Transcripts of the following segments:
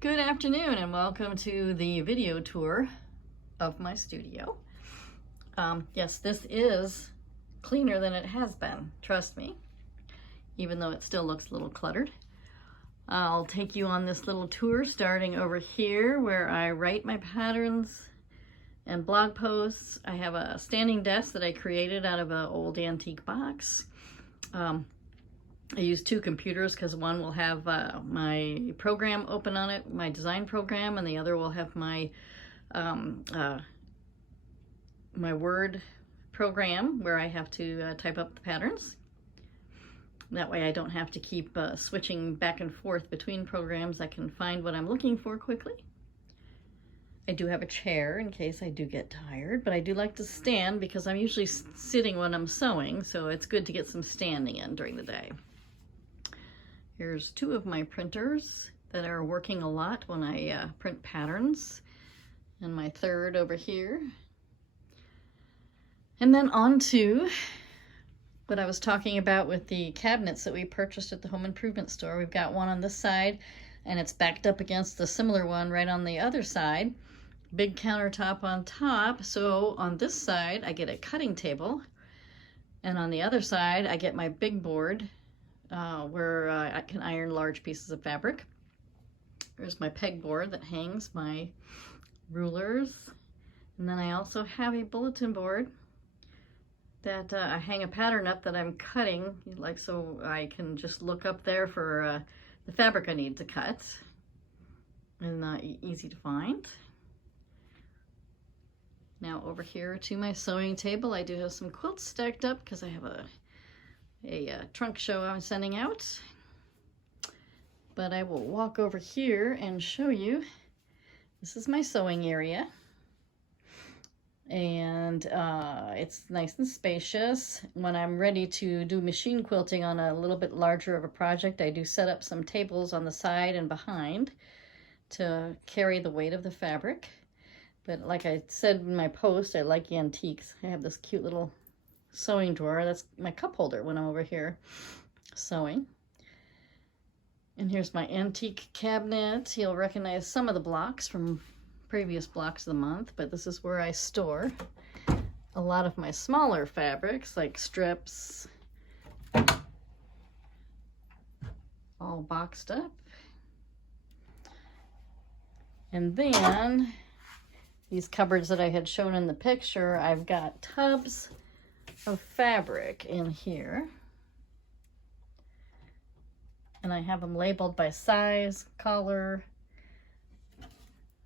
Good afternoon and welcome to the video tour of my studio. Yes, this is cleaner than it has been, trust me, even though it still looks a little cluttered. I'll take you on this little tour starting over here where I write my patterns and blog posts. I have a standing desk that I created out of an old antique box. I use two computers because one will have my program open on it, my design program, and the other will have my my Word program where I have to type up the patterns. That way I don't have to keep switching back and forth between programs. I can find what I'm looking for quickly. I do have a chair in case I do get tired, but I do like to stand because I'm usually sitting when I'm sewing, so it's good to get some standing in during the day. Here's two of my printers that are working a lot when I print patterns, and my third over here. And then on to what I was talking about with the cabinets that we purchased at the home improvement store. We've got one on this side, and it's backed up against the similar one right on the other side. Big countertop on top, so on this side I get a cutting table, and on the other side I get my big board where I can iron large pieces of fabric. There's my pegboard that hangs my rulers, and then I also have a bulletin board that I hang a pattern up that I'm cutting, like so I can just look up there for the fabric I need to cut, and easy to find. Now over here to my sewing table, I do have some quilts stacked up because I have a trunk show I'm sending out. But I will walk over here and show you. This is my sewing area, and it's nice and spacious. When I'm ready to do machine quilting on a little bit larger of a project, I do set up some tables on the side and behind to carry the weight of the fabric. But like I said in my post, I like antiques. I have this cute little sewing drawer. That's my cup holder when I'm over here sewing. And here's my antique cabinet. You'll recognize some of the blocks from previous blocks of the month, but this is where I store a lot of my smaller fabrics like strips, all boxed up. And then these cupboards that I had shown in the picture, I've got tubs of fabric in here, and I have them labeled by size, color.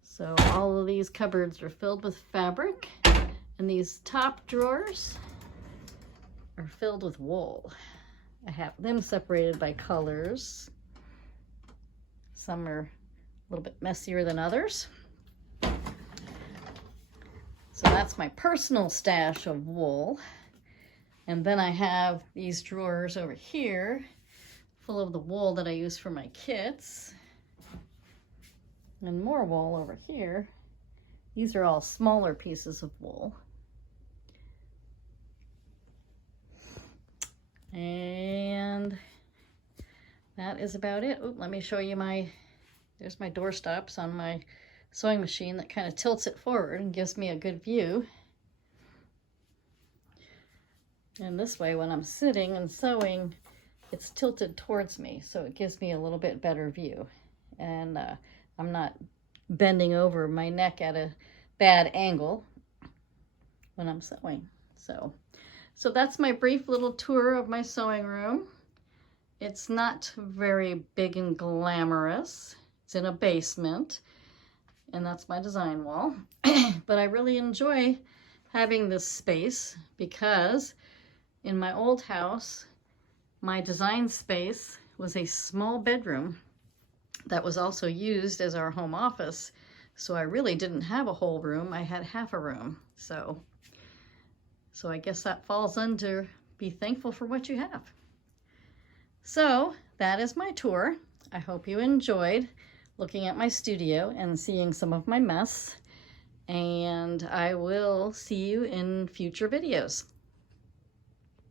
So all of these cupboards are filled with fabric, and these top drawers are filled with wool. I have them separated by colors. Some are a little bit messier than others. So that's my personal stash of wool. And then I have these drawers over here full of the wool that I use for my kits. And more wool over here. These are all smaller pieces of wool. And that is about it. Ooh, let me show you there's my door stops on my sewing machine that kind of tilts it forward and gives me a good view. And this way, when I'm sitting and sewing, it's tilted towards me, so it gives me a little bit better view. And I'm not bending over my neck at a bad angle when I'm sewing. So that's my brief little tour of my sewing room. It's not very big and glamorous. It's in a basement, and that's my design wall. But I really enjoy having this space because in my old house, my design space was a small bedroom that was also used as our home office. So I really didn't have a whole room. I had half a room. So I guess that falls under be thankful for what you have. So that is my tour. I hope you enjoyed looking at my studio and seeing some of my mess. And I will see you in future videos.